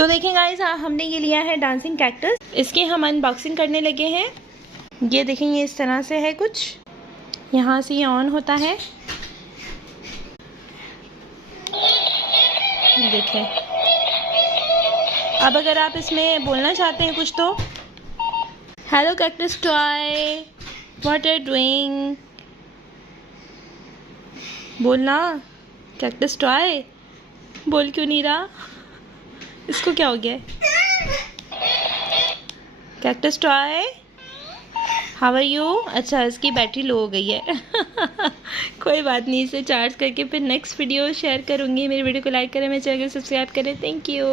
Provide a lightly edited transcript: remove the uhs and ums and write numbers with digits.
तो देखें गाइस, हमने ये लिया है डांसिंग कैक्टस। इसकी हम अनबॉक्सिंग करने लगे हैं। ये देखें, ये इस तरह से है कुछ। यहाँ से ये ऑन होता है, देखें। अब अगर आप इसमें बोलना चाहते हैं कुछ तो, hello cactus toy, what are doing, बोलना। कैक्टस टॉय बोल क्यों नहीं रहा? इसको क्या हो गया है? Cactus toy, how are you? अच्छा, इसकी बैटरी लो हो गई है। कोई बात नहीं, इसे चार्ज करके फिर नेक्स्ट वीडियो शेयर करूँगी। मेरी वीडियो को लाइक करें, मेरे चैनल को सब्सक्राइब करें। Thank you.